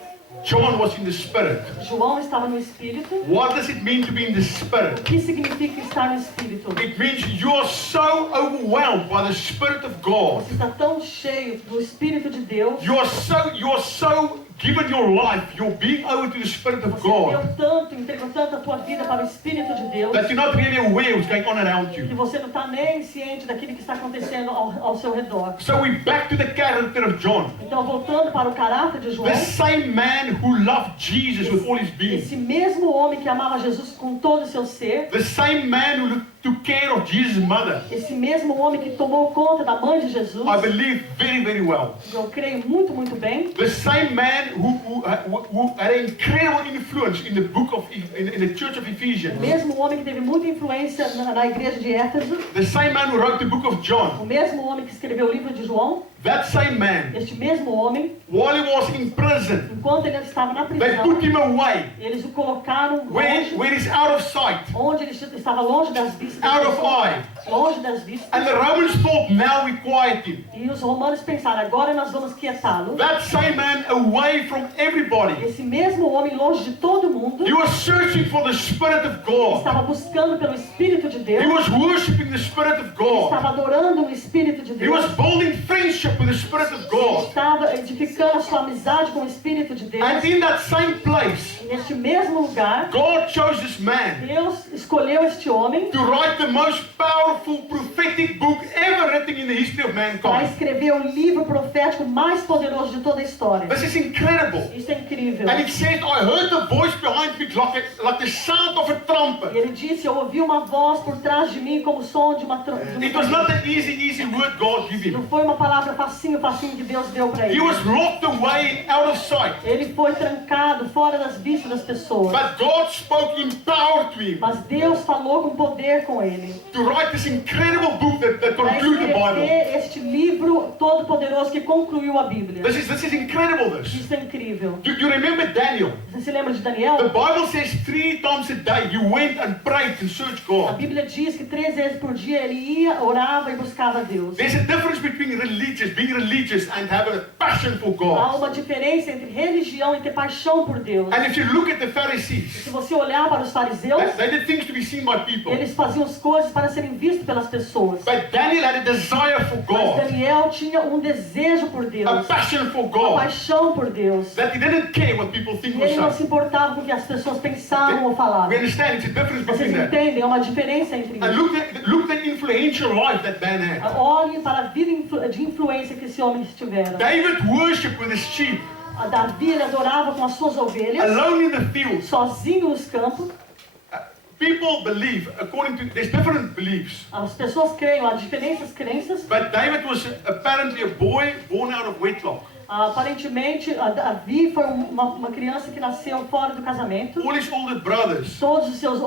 John was in the Spirit. João estava no Espírito. What does it mean to be in the O Spirit? que significa estar no Espírito? It means you are so overwhelmed by the Spirit of God. Você está tão cheio do Espírito de Deus. You are so given your life, your being over to the Spirit of Você God, deu tanto, entregou tanto a tua vida para o Espírito de Deus, that you're not really aware what's going on around que you. você não está nem ciente daquilo que está acontecendo ao seu redor. So we're back to the character of John. Então, voltando para o caráter de João, The same man who loved Jesus with all his being. esse mesmo homem que amava Jesus com todo o seu ser, The same man who took care of Jesus' mother. esse mesmo homem que tomou conta da mãe de Jesus, I believe very, very well. eu creio muito, muito bem, The same man who had an incredible influence in the book of in the church of o Ephesians. mesmo homem que teve muita influência na igreja de Éfeso, The same man who wrote the book of o John. mesmo homem que escreveu o livro de João, That same man, este mesmo homem, while he was in prison, enquanto ele estava na they prisão, took him away eles o colocaram where longe, he's out of sight, onde ele estava longe das vistas, das out of pessoas, eye. longe das vistas, And the Romans thought, now we quiet him. e os romanos pensaram, agora nós vamos quietá-lo. That same man away from everybody. Esse mesmo homem, longe de todo mundo, He was searching for the Spirit of God. estava buscando pelo Espírito de Deus, He was worshiping the Spirit of God. estava adorando o Espírito de He Deus, was building friendship with the Spirit of ele God. estava edificando a sua amizade com o Espírito de Deus. And in that same place, E neste mesmo lugar, God chose this man Deus escolheu este homem to write the most powerful prophetic book ever written in the history of para mankind. escrever o livro profético mais poderoso de toda a história. This is incredible. Isso é incrível. And it says, I heard the voice behind me like the sound of a E trumpet. ele disse, eu ouvi uma voz por trás de mim como o som de uma It was not an easy word God gave Não him. foi uma palavra facinho que Deus deu para He ele. was locked away out of sight. Ele foi trancado fora das vistas das pessoas. But God spoke in power to him Mas Deus falou com poder com ele. to write this incredible book that Para concludes the Bible. escrever este livro todo poderoso que concluiu a Bíblia. This is incredible, this. Isso é incrível. Do you remember Daniel? Você se lembra de The Daniel? Bible says 3 times a day he went and prayed and searched A God. Bíblia diz que 3 vezes por dia ele ia, orava e buscava Deus. There's a difference between being religious and have a passion for Há God. uma diferença entre religião e ter paixão por Deus. And if you look at the Pharisees, Se você olhar para os fariseus, they did things to be seen by people. eles faziam as coisas para serem vistos pelas pessoas. But Daniel had a desire for Mas God, Daniel tinha um desejo por a Deus, passion for uma God, paixão por Deus. that he didn't care what people think E or ele não say. se importava com o que as pessoas pensavam ou We falavam. understand it's a difference Vocês between that. entendem? É uma diferença entre And isso. look at the influential life that man had. Olhem para a vida de influência que esse homem tiveram. David worshipped with his sheep, A Davi ele adorava com as suas ovelhas, alone in the fields. sozinho nos campos. People believe, according to, there's different beliefs. As pessoas creem, há diferentes crenças. But David was apparently a boy born out of wedlock. Aparentemente, a Davi foi uma criança que nasceu fora do casamento. All his older brothers Todos os seus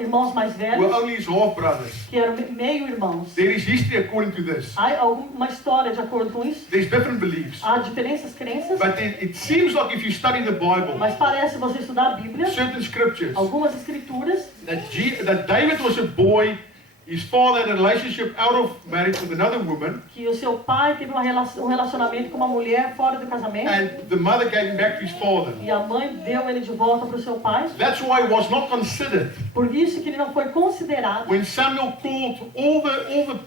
irmãos mais were velhos, only his half brothers. que eram meio irmãos. There is history according to this. Há alguma história de acordo com isso? There's different beliefs. Há diferentes crenças, But it seems like if you study the Bible, mas parece você estudar a Bíblia, certain scriptures, algumas escrituras, that David was a boy, his father had a relationship out of marriage with another woman, que o seu pai teve um relacionamento com uma mulher fora do casamento, and the mother gave him back to his father. e a mãe deu ele de volta para o seu pai. That's why it was not considered Por isso que ele não foi considerado when Samuel called all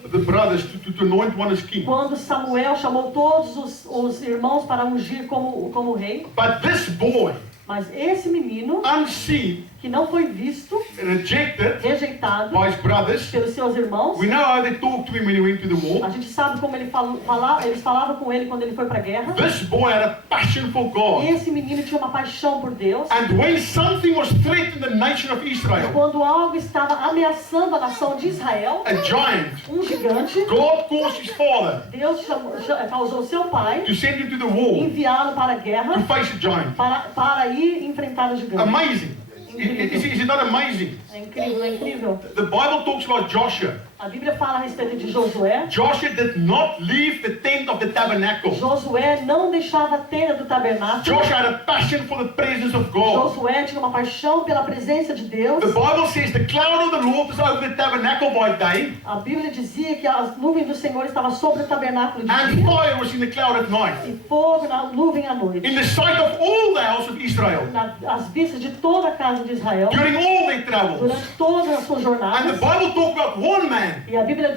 the brothers to anoint one as king. quando Samuel chamou todos os irmãos para ungir como rei. But this boy, Mas esse menino, unseen, que não foi visto, rejected rejeitado by his brothers, pelos seus irmãos, we know how they talked to him when he went to the war. a gente sabe como eles falavam com ele quando ele foi para a guerra. This boy had a passion for God. Esse menino tinha uma paixão por Deus. And when something was threatening the nation of Israel, Quando algo estava ameaçando a nação de Israel, a giant, gigante, God caused his father Deus causou seu pai to send him to the war enviá-lo para a guerra to face a giant. para ir enfrentar o gigante. Amazing. Is it not amazing? É incrível, é incrível. The Bible talks about Joshua. A Bíblia fala a respeito de Josué. Joshua did not leave the tent of the tabernacle. Josué não deixava a tenda do tabernáculo. Joshua had a passion for the presence of God. Josué tinha uma paixão pela presença de Deus. The Bible says the cloud of the Lord is over the tabernacle by day, A Bíblia dizia que a nuvem do Senhor estava sobre o tabernáculo de and dia fire was in the cloud at night. e fogo na nuvem à noite. In the sight of all the house of Israel, Às vistas de toda a casa de Israel, during all their travels. durante todas as suas And the jornadas. Bible talks about one man E a Bíblia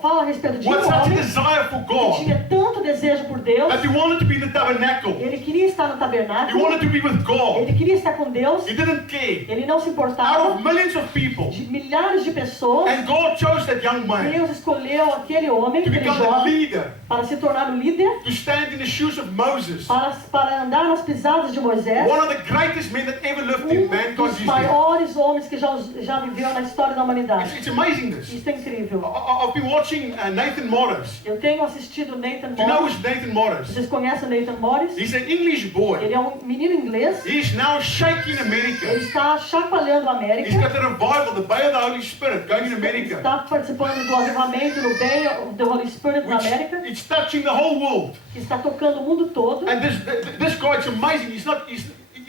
fala a respeito de who had such a homem desire for que God tinha tanto desejo por Deus. that he wanted to be in the tabernacle. Ele queria estar no He tabernáculo. wanted to be with God. Ele queria estar com Deus. He didn't care. Ele não se Out importava of millions of people, de milhares de pessoas. and God chose that young man Deus escolheu aquele homem, to aquele become a jovem, leader, para se tornar o líder, to stand in the shoes of Moses, para andar nas pisadas de Moisés. one of the greatest men that ever lived in mankind's Dos history. maiores homens que já viveu na história da humanidade. It's amazing this. Isso é incrível. I've been watching Nathan Morris. Eu tenho assistido Nathan Do you know Morris. who's Nathan Morris? Vocês conhecem o Nathan Morris? He's an English boy. Ele é um menino inglês. He's now shaking Ele America. está chacoalhando a He's América. got a revival, the Bay of the Holy Spirit, going in America. Está participando do avivamento no Bay of the Holy Spirit na América. It's touching the whole world. Que está tocando o mundo todo. And this guy, it's amazing.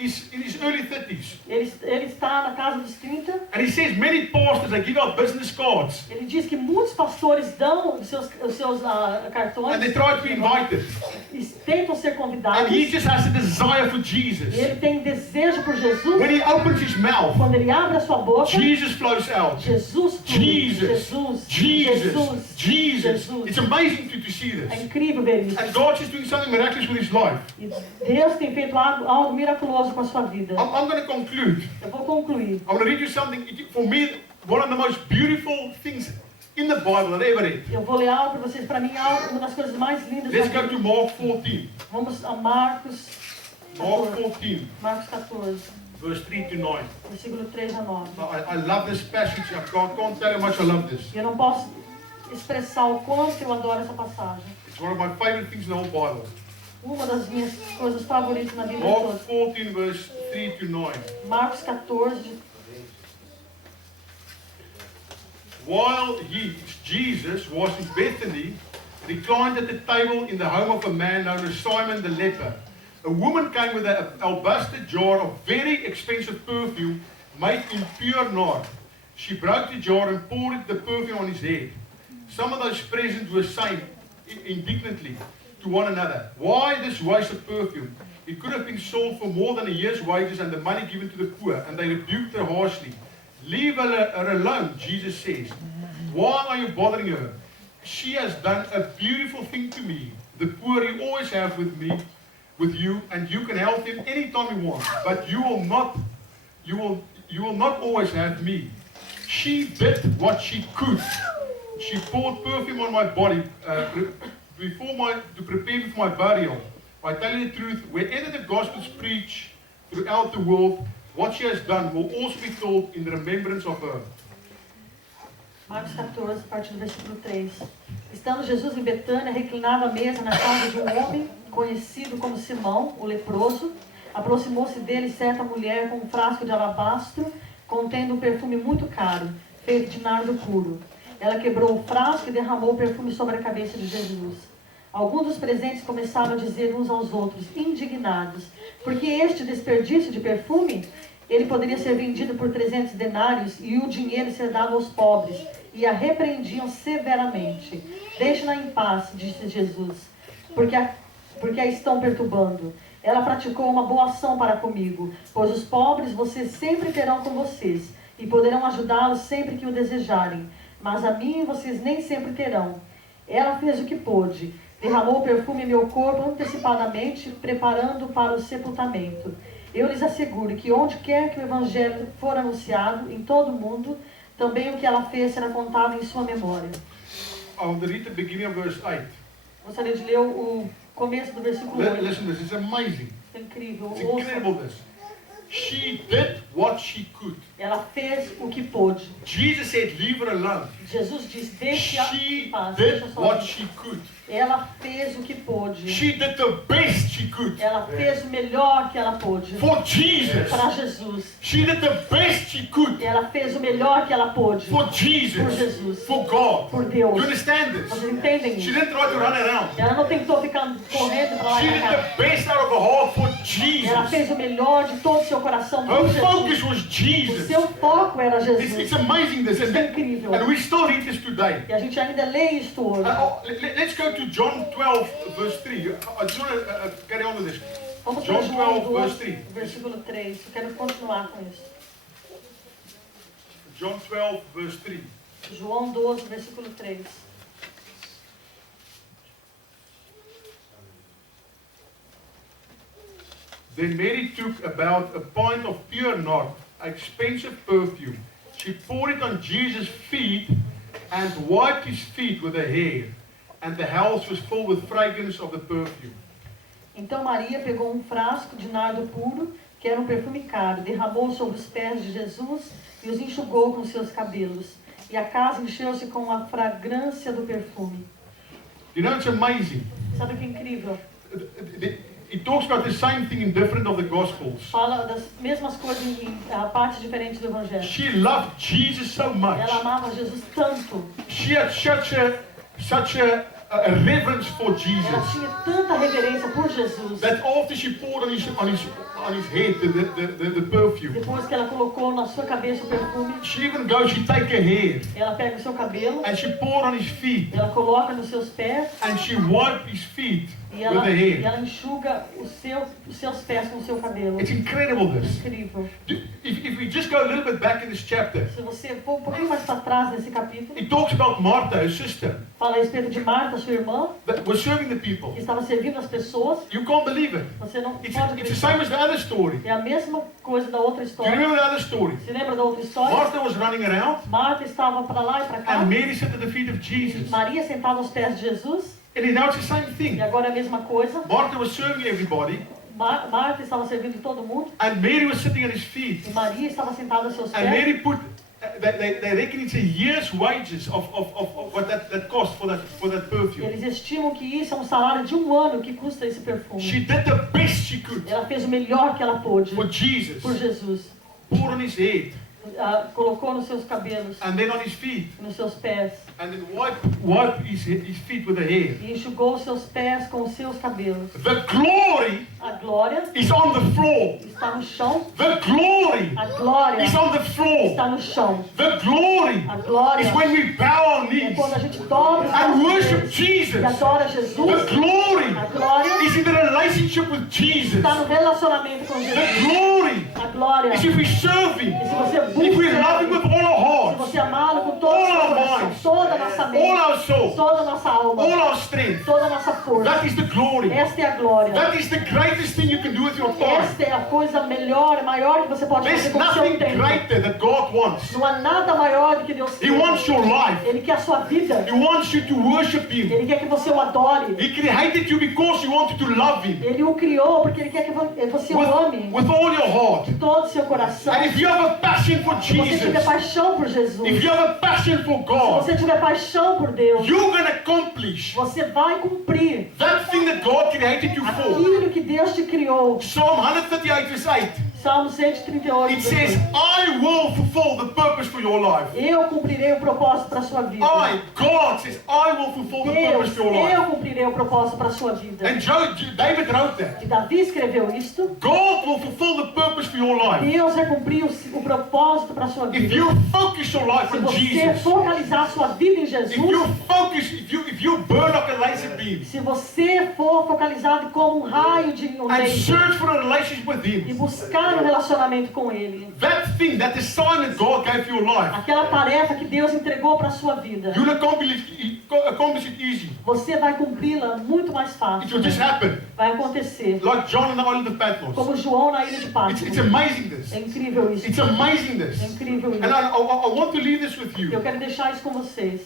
He's in his early 30s. Ele está na casa dos 30. And he says many pastors, they give out business cards. Ele diz que muitos pastores dão os seus cartões. And they try to be invited. E tentam ser convidados. And he just has a desire for Jesus. E ele tem desejo por Jesus. When he opens his mouth, Quando ele abre a sua boca, Jesus flows out. Jesus flui. Jesus. It's amazing to see É this. incrível ver isso. And God's just doing something miraculous with his life. E Deus tem feito algo miraculoso com a sua vida. I'm going to conclude. Eu vou concluir. I'm going to read you something, for me, one of the most beautiful things in the Bible that I ever read. Eu vou ler algo para vocês. Para mim, uma das coisas mais lindas Let's da go to Bíblia. Mark 14. Vamos a Marcos 14. Mark 14, Marcos 14, verse 3 to 9. versículo 3 a 9. I love this passage. I can't tell you how much I love this. E eu não posso expressar o quanto eu adoro essa passagem. It's one of my favorite things in the whole Bible. Uma das minhas coisas favoritas na Bíblia Mark toda. 14, verse 3 to 9. Marcos 14, While Jesus was in Bethany, reclined at the table in the home of a man known as Simon the leper, a woman came with an alabaster jar of very expensive perfume made in pure nard. She broke the jar and poured the perfume on his head. Some of those present were saying indignantly to one another, "Why this waste of perfume? It could have been sold for more than a year's wages and the money given to the poor." And they rebuked her harshly. "Leave her alone," Jesus says. "Why are you bothering her? She has done a beautiful thing to me. The poor you always have with you, and you can help them anytime you want. But you will not always have me." She did what she could. She poured perfume on my body to prepare me for my burial. I tell you the truth, wherever the gospel is preached throughout the world, what she has done will also be told in remembrance of her. Marcos 14, a partir do versículo 3. Estando Jesus em Betânia, reclinado à mesa na casa de um homem conhecido como Simão, o leproso, aproximou-se dele certa mulher com um frasco de alabastro contendo um perfume muito caro, feito de nardo puro. Ela quebrou o frasco e derramou o perfume sobre a cabeça de Jesus. Alguns dos presentes começaram a dizer uns aos outros, indignados, porque este desperdício de perfume, ele poderia ser vendido por 300 denários e o dinheiro ser dado aos pobres. E a repreendiam severamente. Deixe-na em paz, disse Jesus, porque a estão perturbando. Ela praticou uma boa ação para comigo, pois os pobres vocês sempre terão com vocês, e poderão ajudá-los sempre que o desejarem, mas a mim vocês nem sempre terão. Ela fez o que pôde, derramou o perfume em meu corpo antecipadamente, preparando para o sepultamento. Eu lhes asseguro que onde quer que o Evangelho for anunciado, em todo o mundo, também o que ela fez será contado em sua memória. I want to read the beginning of verse 8. Gostaria de ler o começo do versículo 8. Listen to this, it's amazing. É incrível. It's incredible this. She did what she could. Ela fez o que pôde. Jesus said, leave her alone. Jesus disse, deixe-a em She paz. did Deixa só what ir. she could. Ela fez o que pôde. She did the best she could. Ela fez o melhor que ela pôde. For Jesus. Para Jesus. She did the best she could. Ela fez o melhor que ela pôde. For Por Jesus. Jesus. For God. Por Do Deus. you understand this? Vocês entendem She isso? didn't try to run around. Ela não tentou ficar correndo para lá She e did pra cá. the best out of her heart for Ela Jesus. fez o melhor de todo o seu coração por Her Jesus. focus was O Jesus. seu foco era It's Jesus. amazing this, Isso isn't é it? incrível. And we still read this today. E a gente ainda lê isto hoje. Let's go to John 12, verse 3. I just want to carry on with this. Vamos para John João 12, verse 12, 3. versículo 3. Eu quero continuar com isso. John 12, verse 3. João 12, versículo 3. Then Mary took about a pint of pure nard, expensive perfume. She poured it on Jesus' feet and wiped his feet with her hair. And the house was filled with fragrance of the perfume. Então Maria pegou um frasco de nardo puro, que era um perfume caro, derramou sobre os pés de Jesus e os enxugou com seus cabelos. E a casa encheu-se com a fragrância do perfume. You know, it's amazing. Sabe o que é incrível? It talks about the same thing in different of the Gospels. Fala das mesmas coisas em partes diferentes do Evangelho. She loved Jesus so much. Ela amava Jesus tanto. She had such a reverence for Ela Jesus tinha tanta reverência por Jesus. that after she poured on his head the perfume, Depois que ela colocou na sua cabeça o perfume, she even goes, she take her hair ela pega o seu cabelo, and she poured on his feet ela coloca nos seus pés and she wiped his feet e with ela, her e hair. ela enxuga os seus pés com o seu cabelo. It's incredible this. Incrível. If we just go a little bit back in this chapter, Se você for um pouquinho mais para trás nesse capítulo, it talks about Martha, her sister, fala a respeito de Marta, sua irmã, that was serving the people. que estava servindo as pessoas. You can't believe it. Você não It's pode the acreditar. same as the other story. É a mesma coisa da outra Do you história. remember the other story? Se lembra da outra história? Martha was running around Marta estava para lá e para cá. and Mary sat at the feet of Jesus. Maria sentada aos pés de Jesus. And now it's the same E thing. agora é a mesma coisa. Martha was serving everybody Marta estava servindo todo mundo. and Mary was sitting at his feet. E Maria estava sentada aos seus And pés. Mary put, they reckon it's a year's wages of what that cost for that perfume. Eles estimam que isso é um salário de um ano que custa esse perfume. She did the best she could Ela fez o melhor que ela pôde for Jesus. por Jesus. Poured on his head Colocou nos seus cabelos, and then on his feet nos seus pés. and then wiped his feet with the hair. E enxugou os seus pés com os seus cabelos. The glory A glória is on the floor. está no chão. The glory A glória is on the floor. está no chão. The glory A glória is when we bow our é knees quando a gente dobra os and nossos worship pés Jesus. e adora The Jesus. glory A glória is in the relationship with Jesus. está no relacionamento com The Jesus. glory A glória, is if we serve Him, e se você if we love Him busca, with all our se hearts, você amá-lo com todo o seu coração, toda a nossa all mente, our soul, toda a nossa alma, all our strength. toda a nossa força. That is the glory. Esta é a glória. That is the greatest thing you can do with your time. Esta é a coisa melhor e maior que você pode There's fazer com o seu nothing tempo. greater that God God wants. Não há nada maior do que Deus He quer. wants your life. Ele quer a sua vida. He wants you to worship Him. Ele quer que você o adore. He created you because He wanted to love Him Ele o criou porque Ele quer que você o ame with all your heart. de todo o seu coração. And if you have a passion for Se você tiver Jesus, paixão por Jesus, if you have a passion for se God, você tiver paixão por Deus, you're going to accomplish você vai cumprir that thing that God created you for. aquilo que Deus te criou. Psalm 138 verse 8. Salmo 138. It says, I will fulfill the purpose for your life. Eu cumprirei o propósito para a sua vida. God says, I will fulfill the Deus, purpose for your life. eu cumprirei o propósito para a sua vida. And David wrote that. E Davi escreveu isto. God will fulfill the purpose for your life. Deus vai cumprir o propósito para a sua If vida. you focus your life Se on você Jesus, focalizar a sua vida em if Jesus, you focus, if you burn like a laser beam se você for focalizado como um raio de um and laser search for a relationship with e Him, buscar um relacionamento com Ele, that thing, that assignment God gave for your life, aquela tarefa que Deus entregou para a sua vida, you'll accomplish it easy. você vai cumpri-la muito mais It fácil. will just happen. Vai acontecer. Like John on the island of Patmos. Como João na ilha de It's Patmos. amazing this. É incrível isso. It's amazing É this. incrível And isso. I want to leave this with Eu you. quero deixar isso com vocês.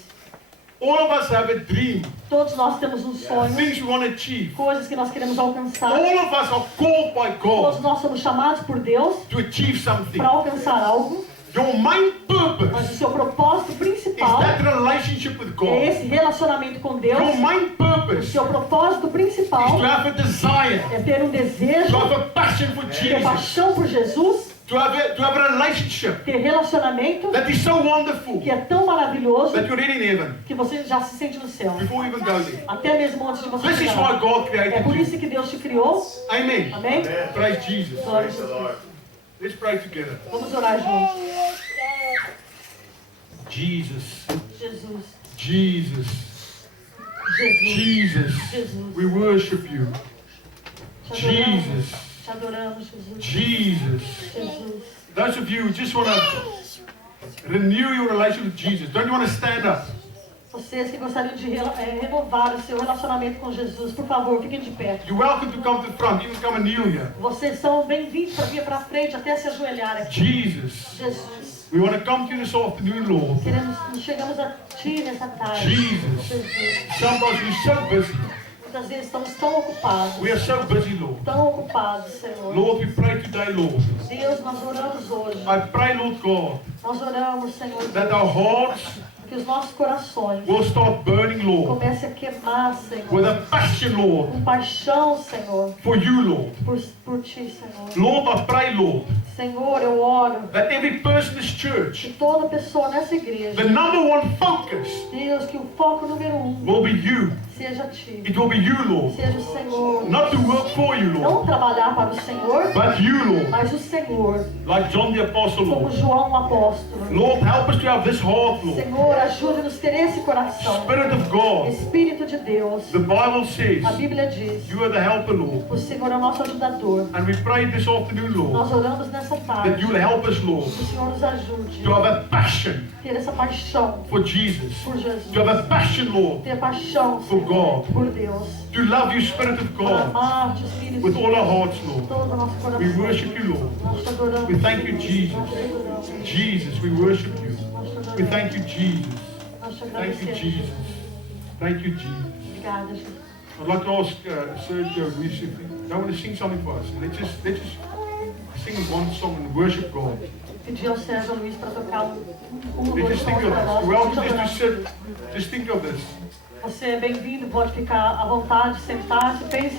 All of us have a dream, Todos nós temos um sonho, things we want to achieve. coisas que nós queremos alcançar. All of us are called by Todos God nós somos chamados por Deus to achieve something. para alcançar algo. Your main Mas purpose o seu propósito is principal that relationship with é God. esse relacionamento com Deus. Your main O purpose seu propósito is principal to have a desire, é ter um to desejo, have a passion for ter Jesus, paixão por Jesus, to have a relationship ter relacionamento that is so wonderful que é tão maravilhoso that you're already in heaven que você já se sente no céu. before you even go there. Até mesmo antes de você This is chegar. why God É created por you. isso que Deus te criou. Amen. Amém? Praise Jesus. Glória a Jesus. Let's pray together. Vamos orar juntos. Jesus, Jesus, Jesus, Jesus, Jesus. Jesus. We worship you. Te adoramos, Jesus, te adoramos, Jesus. Jesus. Jesus. Those of you who just want to renew your relationship with Jesus, don't you want to stand up? Vocês que gostariam de renovar o seu relacionamento com Jesus, por favor, fiquem de pé. You're welcome to come to the front. You can come and kneel here. Vocês são bem-vindos para vir para frente até se ajoelhar aqui. Jesus, Jesus, we want to come to you this afternoon, Lord. chegamos a Ti nessa tarde. Jesus. Jesus. Sometimes we're so busy. Muitas vezes estamos tão ocupados, We are so busy, Lord. tão ocupados, Senhor. Lord, we pray today, Lord. Deus, nós oramos hoje. I pray, Lord God, Nós oramos, Senhor, that our hearts que os nossos corações will start burning, Lord, comecem a queimar, Senhor, with a passion, Lord, com paixão, Senhor, for you, Lord. por Ti, Senhor. Lord, I pray, Lord, Senhor, eu oro that every person in this church, que toda pessoa nessa igreja, the number one focus Deus, que o foco número 1 will be you. seja Ti, It will be you, Lord. seja o Senhor. Not to work for you, Lord, Não trabalhar para o Senhor, but you, Lord. mas o Senhor, Like John the Apostle, como Lord. João o apóstolo. Lord, help us to have this heart, Lord. Senhor, ajude-nos a ter esse coração. Spirit of God. Espírito de Deus. The Bible says A Bíblia diz, you are the helper, Lord. o Senhor é o nosso ajudador. And we pray this afternoon, Lord, Nós oramos nessa that tarde you will help us, Lord, que o Senhor nos ajude to have a passion a ter essa paixão for Jesus. por Jesus. To have a passion, Lord, Ter paixão, for Senhor, God. por Deus. To love you, Spirit of Para God, amar-te, Espírito with de all our Deus, hearts, Lord. todo o nosso coração. We worship you, Lord. Nós te adoramos. We thank you, Senhor. Jesus. Nós te adoramos. Jesus, we worship you. Nós te adoramos. We thank you, Jesus. Nós te Thank you, agradecemos. Jesus. Thank you, Jesus. Obrigada, Jesus. I'd like to ask Sergio and Luis if they want to sing something for us. Let's just sing one song and worship God. Pedir ao Sérgio Luiz para tocar um ou Let's dois just think sons of para this. nós. You're welcome Vamos just to adorar. sit. Just think of this. Você é bem-vindo, pode ficar à vontade, sentar-se, pense